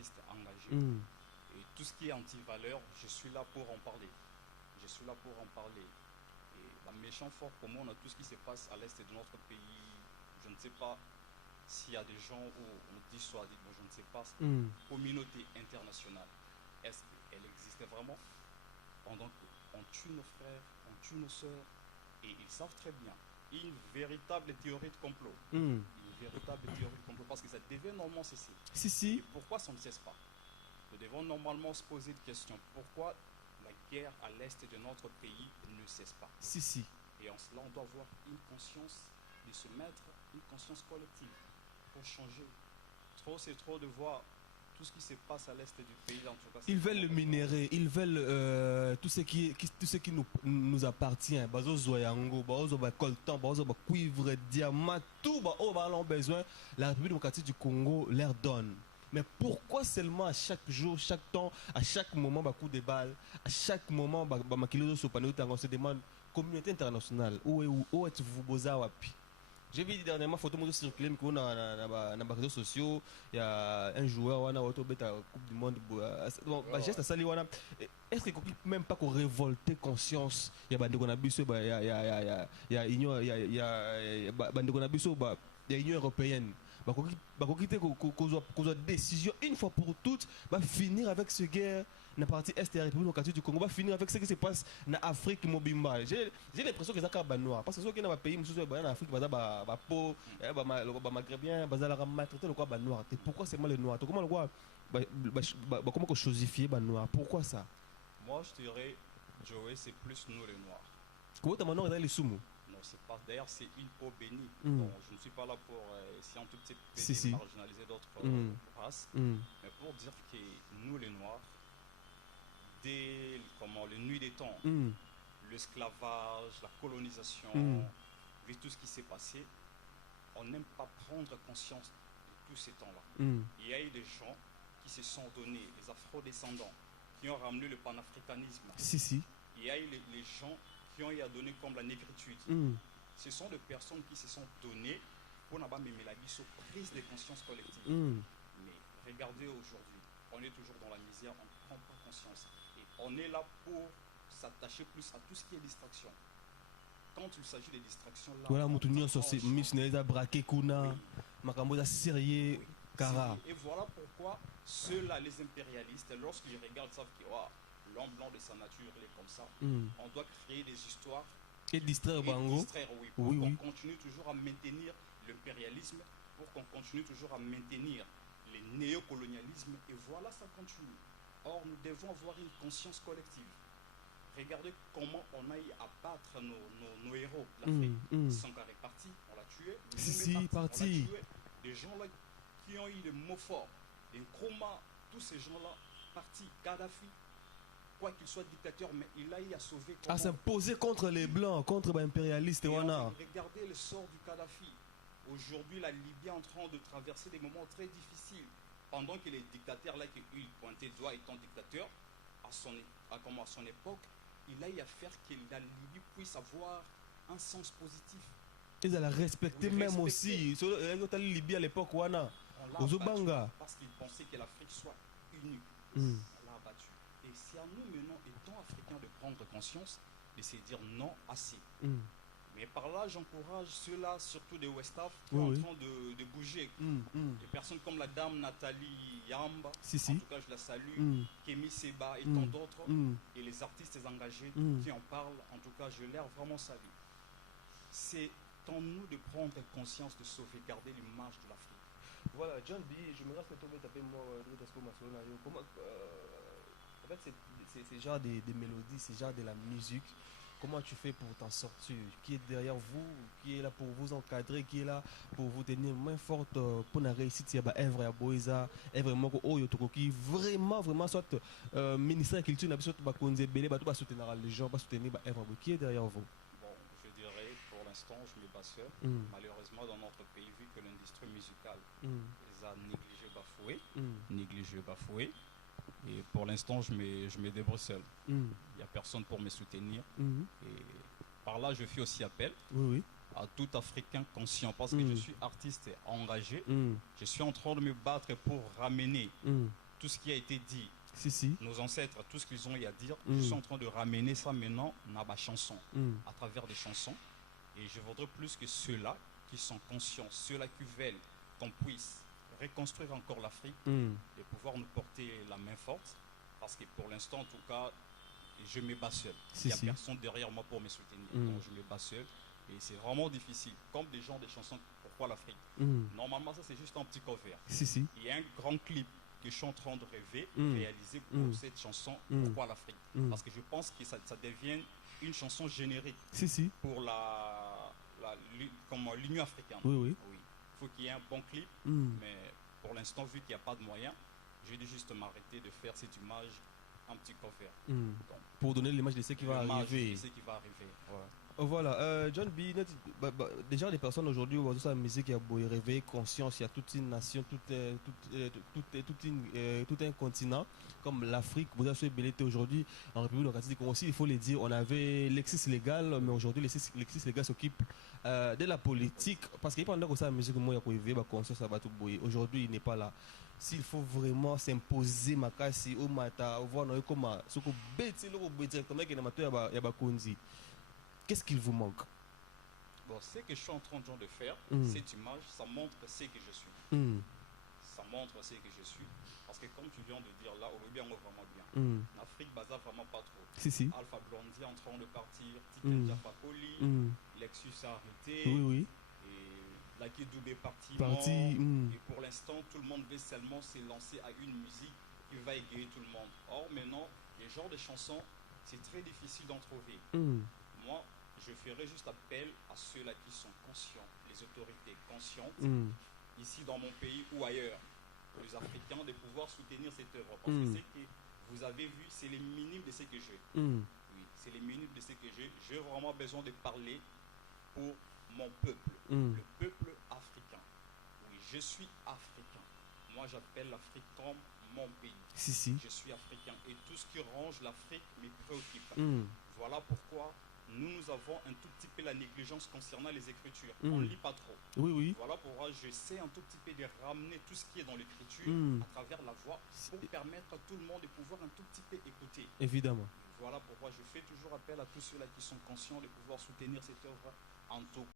artiste engagé. Et tout ce qui est anti-valeur, je suis là pour en parler. Je suis là pour en parler. Et la méchant fort, pour moi, on a tout ce qui se passe à l'est de notre pays. Je ne sais pas s'il y a des gens où on dit soit, bon, je ne sais pas, communauté internationale, est-ce qu'elle existait vraiment pendant qu'on tue nos frères, on tue nos sœurs, et ils savent très bien. Une véritable théorie de complot. Une véritable théorie de complot, parce que ça devait normalement cesser. Si. Et pourquoi ça ne cesse pas? Nous devons normalement se poser des questions. Pourquoi la guerre à l'est de notre pays ne cesse pas? Si. Et en cela, on doit avoir une conscience, de se mettre une conscience collective pour changer. C'est trop de voir tout ce qui se passe à l'est du pays. En tout cas, ils veulent le minérer, ils veulent tout ce qui nous appartient. Bazo Zoyango, Bazo Coltan, Bazo cuivre, diamant, tout on a besoin. La République démocratique du Congo leur donne. Mais pourquoi seulement à chaque jour, chaque temps, à chaque moment, coup de balle, à chaque moment, on se demande, communauté internationale, où êtes-vous, Bozawapi? J'ai vu dernièrement photo de circuler dans les réseaux sociaux. Il y a un joueur qui a été à la Coupe du Monde. Est-ce que même pas qu'on révolte conscience? Il y a l'Union européenne. Qu'on a décision une fois pour toutes va finir avec ce guerre dans la partie est de la République démocratique du Congo, va finir avec ce qui se passe en Afrique Mobimba. J'ai l'impression que c'est un noir parce que ceux qui dans les pays en Afrique ba peau ba maghrébien ba la maltraiter le quoi ba noir. Pourquoi c'est mal le noir? Comment le quoi comment qu'on chosifier ba noir? Pourquoi ça? Moi je dirais Joey, c'est plus nous les noirs. Comment tu m'as les soumous? Non, c'est pas. D'ailleurs, c'est une peau bénie. Donc, je ne suis pas là pour essayer en tout petit peu marginaliser d'autres races, mais pour dire que nous, les Noirs, dès les nuits des temps, l'esclavage, la colonisation, vu tout ce qui s'est passé, on n'aime pas prendre conscience de tous ces temps-là. Il y a eu des gens qui se sont donnés, les afro-descendants, qui ont ramené le panafricanisme. Il y a eu les gens qui ont eu à donner comme la négritude. Ce sont des personnes qui se sont données pour n'avoir même la prise de conscience collective. Mais regardez aujourd'hui, on est toujours dans la misère, on ne prend pas conscience. Et on est là pour s'attacher plus à tout ce qui est distraction. Quand il s'agit de distraction, là... Voilà, et voilà pourquoi ceux-là, les impérialistes, lorsqu'ils regardent, savent que l'homme blanc de sa nature, il est comme ça. On doit créer des histoires et distraire Bango. Pour qu'on continue toujours à maintenir l'impérialisme, pour qu'on continue toujours à maintenir les néocolonialismes. Et voilà, ça continue. Or, nous devons avoir une conscience collective. Regardez comment on a eu à battre nos héros de l'Afrique. Sankara est parti, on l'a tué. Parti. Des gens là qui ont eu des mots forts, des Nkrumah, tous ces gens-là partis. Kadhafi, quoi qu'il soit dictateur, mais il a eu à sauver. À s'imposer contre les Blancs, contre les impérialistes. Regardez le sort du Kadhafi. Aujourd'hui, la Libye est en train de traverser des moments très difficiles. Pendant que les dictateurs, là, qui pointaient le doigt étant dictateur, à son époque, il a eu à faire que la Libye puisse avoir un sens positif. Ils allaient respecter même aussi. La Libye à l'époque, aux Obanga. Parce qu'ils pensaient que l'Afrique soit unie. On l'a abattu. Et c'est à nous maintenant, étant africains, de prendre conscience, de se dire non assez. Mais par là, j'encourage ceux-là, surtout des West-Af, qui sont en train de bouger. Des personnes comme la dame Nathalie Yamba, en tout cas je la salue, Kémy Seba et tant d'autres, et les artistes engagés qui en parlent, en tout cas je leur vraiment salue. C'est en nous de prendre conscience de sauvegarder l'image de l'Afrique. Voilà, John B, je me rappelle que tu as fait moi, en fait, c'est genre des mélodies, c'est genre de la musique. Comment tu fais pour t'en sortir? Qui est derrière vous? Qui est là pour vous encadrer? Qui est là pour vous tenir main forte pour la réussite? Il y a œuvre à Boïsa, œuvre qui vraiment soit ministère de la culture, pas soutenir les gens, pas soutenir œuvre. Qui est derrière vous? Bon, je dirais pour l'instant, je me base seul. Malheureusement, dans notre pays, vu que l'industrie musicale les a négligés, bafoués. Et pour l'instant, je me débrouille seul. Il n'y a personne pour me soutenir. Et par là, je fais aussi appel à tout Africain conscient. Parce que je suis artiste engagé. Je suis en train de me battre pour ramener tout ce qui a été dit, si. Nos ancêtres, tout ce qu'ils ont eu à dire, je suis en train de ramener ça maintenant dans ma chanson, à travers des chansons. Et je voudrais plus que ceux-là qui sont conscients, ceux-là qui veulent qu'on puisse reconstruire encore l'Afrique et pouvoir nous porter la main forte. Parce que pour l'instant, en tout cas, je me bats seul. Il n'y a personne derrière moi pour me soutenir. Donc je me bats seul. Et c'est vraiment difficile. Comme des gens, des chansons, pourquoi l'Afrique Normalement, ça c'est juste un petit cover. Il y a un grand clip que je suis en train de rêver, réaliser pour cette chanson, pourquoi l'Afrique Parce que je pense que ça devient une chanson générique pour l'Union africaine. Oui. Il faut qu'il y ait un bon clip, mais pour l'instant, vu qu'il n'y a pas de moyens, j'ai dû juste m'arrêter de faire cette image, un petit cover. Donc, pour donner l'image de ce qui va arriver. Voilà, John B, déjà les personnes aujourd'hui, on voit ça, la musique, il y a beau réveiller conscience, il y a toute une nation, tout un continent, comme l'Afrique, vous avez belleté aujourd'hui, en République démocratique du Congo aussi, il faut le dire, on avait l'exercice légal, mais aujourd'hui, l'exercice légal s'occupe de la politique, parce qu'il pendant que ça, la musique, moi, il y a réveiller conscience, ça va tout bouiller. Aujourd'hui, il n'est pas là. S'il faut vraiment s'imposer, ma casse, au matin, voir comment, ce que bête, directement, il y a Konzi. Qu'est-ce qu'il vous manque? Bon, ce que je suis en train de faire, cette image, ça montre ce que je suis. Ça montre ce que je suis. Parce que comme tu viens de dire là, aujourd'hui, on va vraiment bien. L'Afrique, baza vraiment pas trop. Alpha Blondy en train de partir, Tiken Jafakoli, Lexus a arrêté. Oui. Et Lucky Dubé parti. Et pour l'instant, tout le monde veut seulement se lancer à une musique qui va égayer tout le monde. Or, maintenant, les genres de chansons, c'est très difficile d'en trouver. Moi, je ferai juste appel à ceux-là qui sont conscients, les autorités conscientes, ici dans mon pays ou ailleurs, les Africains, de pouvoir soutenir cette œuvre. Parce que ce que vous avez vu, c'est les minimes de ce que j'ai. Oui, c'est les minimes de ce que j'ai. J'ai vraiment besoin de parler pour mon peuple, le peuple africain. Oui, je suis africain. Moi, j'appelle l'Afrique comme mon pays. Je suis africain. Et tout ce qui range l'Afrique me préoccupe. Voilà pourquoi nous avons un tout petit peu la négligence concernant les écritures. On ne lit pas trop. Voilà pourquoi j'essaie un tout petit peu de ramener tout ce qui est dans l'écriture à travers la voix pour permettre à tout le monde de pouvoir un tout petit peu écouter. Évidemment. Voilà pourquoi je fais toujours appel à tous ceux-là qui sont conscients de pouvoir soutenir cette œuvre en tout